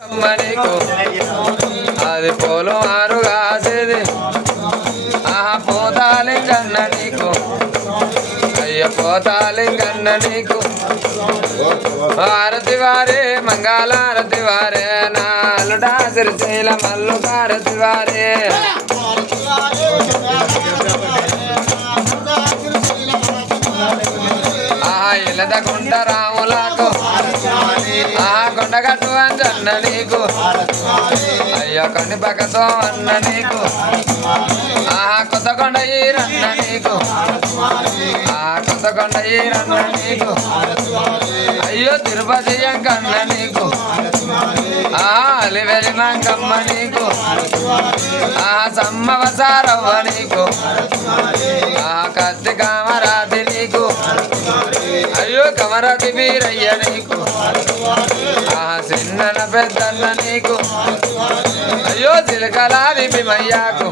నీకు అది పోలు మారు కాసేది ఆహా పోతాలింగన్న నీకు అయ్య పోతాలింగన్న నీకు హారతి వారే మంగళారతి వారే నాలుడా సిరిశైల మల్లు హారతి వారే ఆహా ఇలదకుంట రాములకు ఆహా కొండగట్టు అంజన్న నీకు అయ్యో కొన్ని పక్కతో అన్న నీకు ఆహా కొత్తకొండ ఈరన్న నీకు ఆహా కొత్తకొండ ఈరన్న నీకు అయ్యో తిరుపతి అంకన్న నీకు ఆహా అలివెలి మంగమ్మ నీకు ఆహా సమ్మవ సారవ్వ నీకు ఆహా కత్తి కామరాతి నీకు అయ్యో కమరాతి వీరయ్య నీకు ఆహా చిన్నన పెద్దన్న నీకు అయ్యో చిలకలాది భీమయ్యాకు